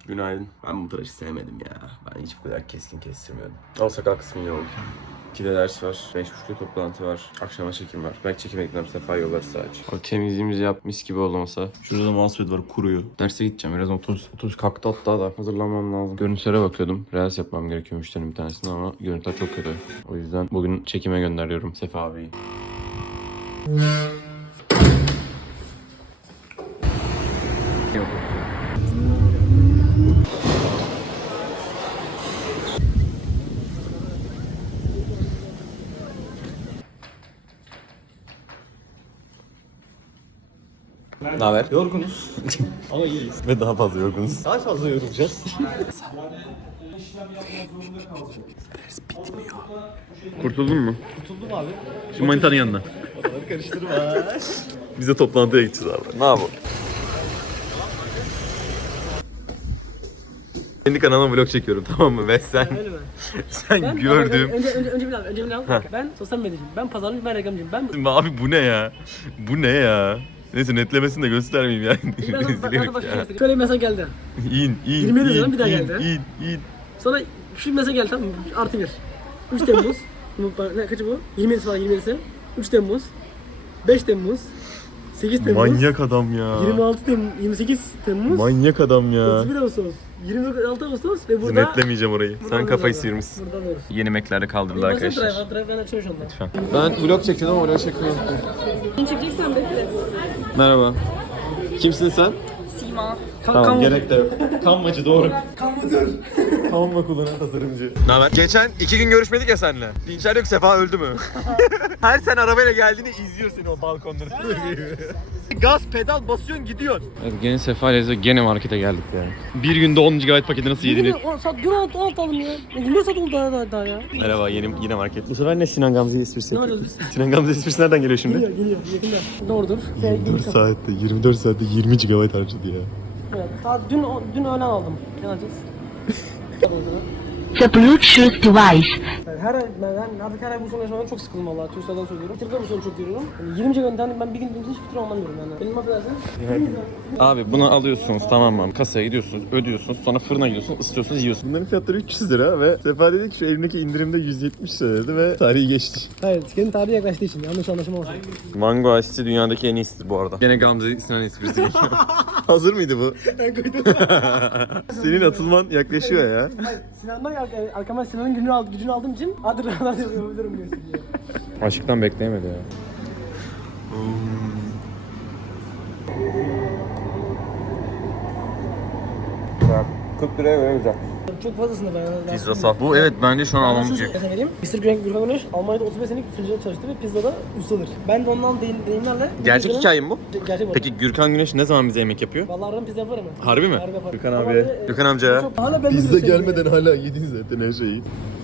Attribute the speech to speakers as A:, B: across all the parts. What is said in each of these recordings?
A: Günaydın. Ben bu tıraşı sevmedim ya. Ben hiç bu kadar keskin kestirmiyordum. O sakal kısmı iyi oldu. 2'de ders var. 5.30'da toplantı var. Akşama çekim var. Belki çekim eklerim. Sefa yolları sadece. O temizliğimizi yap. Mis gibi oldu masa. Şurada mousepad var. Kuruyor. Derse gideceğim. Biraz otobüs kalktı hatta da. Hazırlanmam lazım. Görüntülere bakıyordum. Reels yapmam gerekiyor müşterinin bir tanesini ama görüntüler çok kötü. O yüzden bugün çekime gönderiyorum Sefa abiyi. Ne haber?
B: Yorgunuz ama iyiyiz.
A: Ve daha fazla yorgunuz.
B: Daha fazla yorulacağız.
A: Kurtuldun mu?
B: Kurtuldum abi.
A: Şu manitanın yanına.
B: Oraları karıştırma.
A: Biz de toplantıya gideceğiz abi. Ne yapalım? Kendi kanalıma vlog çekiyorum, tamam mı? Ve sen sen gördüğüm...
C: Önce bir al. Ben sosyal medyacıyım. Ben pazarlık, ben reklamcıyım. Ben
A: Abi bu ne ya? Bu ne ya? Neyse netlemesini de göstermeyeyim yani.
C: ben
A: Rezil
C: sana
A: herif
C: başka
A: ya.
C: şey göstereyim. Şöyle bir mesaj geldi.
A: İn.
C: 27 liradan bir daha geldi.
A: İn.
C: Sonra şu mesaj geldi, tamam mı? Artı 1. 3 Temmuz. Ne kaçı bu? 27'si falan, 27'si. 3 Temmuz. 5 Temmuz. 8 Temmuz.
A: Manyak adam ya.
C: 26 Temmuz. 28 Temmuz.
A: Manyak adam ya.
C: 31 Ağustos. 26 Ağustos ve burada...
A: Netlemeyeceğim orayı. Sen kafayı sıyırmışsın.
C: Burada alıyoruz.
A: Yeni Mac'lerde kaldırdı arkadaşlar.
C: Drive ben açıyorum şu anda.
A: Lütfen. Ben vlog çekiyordum ama vlog çekmeyi unuttum.
D: Beni çekeceksen bekle.
A: Merhaba. Kimsin sen?
D: Sima.
A: Tamam, gerek de yok. Kanmacı doğru. Kanma kullanan tasarımcı. Ne haber? Geçen 2 gün görüşmedik ya seninle. Dinçer yok, Sefa öldü mü? Her sen arabayla geldiğinde izliyor seni o balkondan. Gaz pedal basıyorsun gidiyorsun. Evet, gene Sefa ile gene markete geldik yani. Bir günde 10 GB paketi nasıl yediniz?
C: Dün alt aldım ya. 24 saat oldu daha ya.
A: Merhaba, yine market. Bu sefer ne Sinan Gamze esprisi?
C: Ne yapıyoruz biz?
A: Sinan Gamze esprisi nereden geliyor şimdi?
C: Geliyor yakında. Doğrudur.
A: 24 saatte 20 GB harcadı ya.
C: Evet. Daha dün öğlen aldım. Ne alacağız?
E: The Bluetooth device.
C: Ben artık her ay bu sorunu yaşamaktan çok sıkıldım vallahi. Türkcell'den söylüyorum. Twitter'da bu sorunu çok görüyorum. Yani 20 GB ben bir gün hiç bitiremem diyorum yani. Benim affedersin.
A: Abi bunu alıyorsunuz, tamam mı? Kasaya gidiyorsunuz, ödüyorsunuz, sonra fırına gidiyorsunuz, ısıtıyorsunuz, yiyorsunuz. Bunların fiyatları 300 lira ve Sefa dedi ki şu elimdeki indirimde 170 lira dedi ve tarihi geçti.
C: Hayır, tüketim tarihi yaklaştığı için yanlış anlaşılma olsun.
A: Mango Ice dünyadaki en iyisidir bu arada. Gene Gamze Sinan esprisi geliyor. Hazır mıydı bu?
C: Ben koydum.
A: Senin atılman yaklaşıyor ya.
C: Hayır, Sinan'dan arkama Sinan'ın gücünü aldığım için hadi rahat yapabilirim diyorsun diye.
A: Aşktan bekleyemedi ya. 40 liraya göre güzel.
C: Çok fazlasını ben.
A: Pizza sal. Bu evet bence şu an almamız gerekiyor.
C: vereyim. Mr. Gürkan Güneş Almanya'da 35 senelik fırıncılık çalıştı ve pizzada ustadır. Ben de ondan deyimlerle...
A: Gerçek hikaye mi bu?
C: Gerçek bu.
A: Peki Gürkan Güneş ne zaman bize yemek yapıyor?
C: Vallahi aradan pizza yaparım ben.
A: Harbi mi?
C: Harbi yaparım.
A: Gürkan
C: Ama
A: abi.
C: böyle,
A: Gürkan amca.
C: çok- Hala ben
A: Pizza gelmeden hala yedin zaten her şeyi.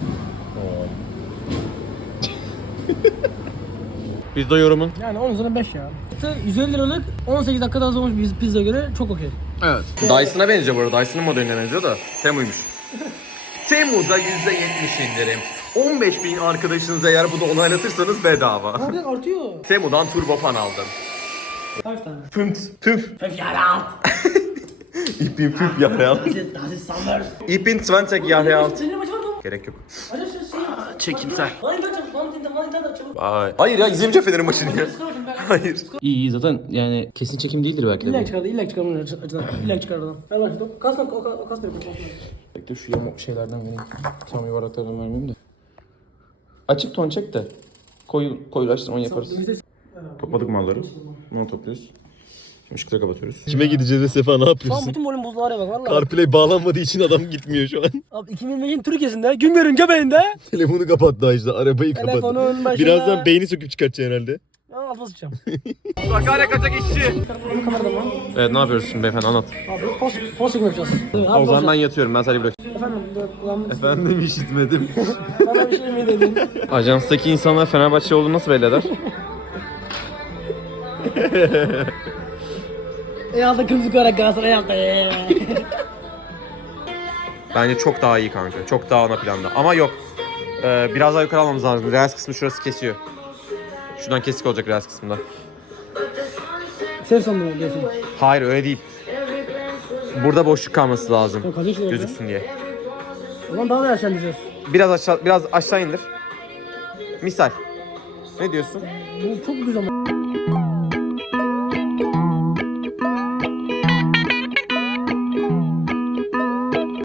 A: Pizza yorumun?
C: Yani 10 üzerinden 5 ya. 150 liralık 18 dakikada hazır olmuş bir pizza göre çok okey.
A: Evet. Dyson'a benziyor bu arada. Dyson'ın modeline benziyor da. Temu'ymuş. Temu'da %70 indirim. 15.000 arkadaşınıza eğer bunu onaylatırsanız bedava.
C: Oradan artıyor.
A: Temu'dan turbo fan aldım.
C: 5 tane.
A: Püf.
C: 5 Jahre
A: Ich bin 5 Jahre alt.
C: Das ist Summer.
A: Ich bin 20 Jahre alt.
C: Senin maçı var mı?
A: Gerek yok.
C: Hadi şey.
A: Çekimsel.
C: Lan internet çabuk.
A: Vay. Hayır ya, izlemeyeceğim Fener'in maçını ya. Hayır.
B: İyi zaten yani kesin çekim değildir belki de.
C: İlla çıkardı, illa çıkardı acıdan. İlla çıkardı. Ver bak şu kas lan, o kas da yapıyor.
B: Bekle şu yamuk şeylerden vereyim. Tam yuvarlaklardan vermeyeyim de. Açık ton çek de. Koyulaştırma yaparız.
A: Topladık malları. Ne topluyoruz? Şimdi ışıkları kapatıyoruz. Kime gideceğiz ve Sefa ne
C: Şu an
A: yapıyorsun?
C: bütün volüm buzlu araya bak valla.
A: CarPlay bağlanmadığı için adam gitmiyor şu an.
C: Abi 2025'in Türkiye'sinde Güngör'ün göbeğinde.
A: Telefonu kapattı işte, arabayı
C: Telefonun
A: kapattı.
C: başında.
A: Birazdan beyni söküp çıkartacak herhalde.
C: Ya altıma sıçacağım.
A: Sakarya kaçak işçi.
C: Kamerada mı?
A: Evet, ne yapıyoruz şimdi beyefendi, anlat.
C: Abi post çekim yapacağız.
A: O zaman ben yatıyorum, ben sadece bırak.
C: Efendim kulağımın
A: Efendim, işitmedim.
C: bana bir şey mi dedin?
A: Ajanstaki insanlar Fenerbahçe olduğunu nasıl belli eder?
C: Aldı kırmızı koyarak Galatasaray aldı.
A: Bence çok daha iyi kanka. Çok daha ana planda. Ama yok. Biraz daha yukarı almamız lazım. Reels kısmı şurası kesiyor. Şuradan kesik olacak Reels kısmında.
C: Sev sandım diyorsun.
A: Hayır, öyle değil. Burada boşluk kalması lazım.
C: Tamam, kaç yaşında
A: Gözüksün diye.
C: O zaman daha da yaşlandıracağız.
A: Biraz aşağı indir. Misal. Ne diyorsun?
C: Bu çok düz ama.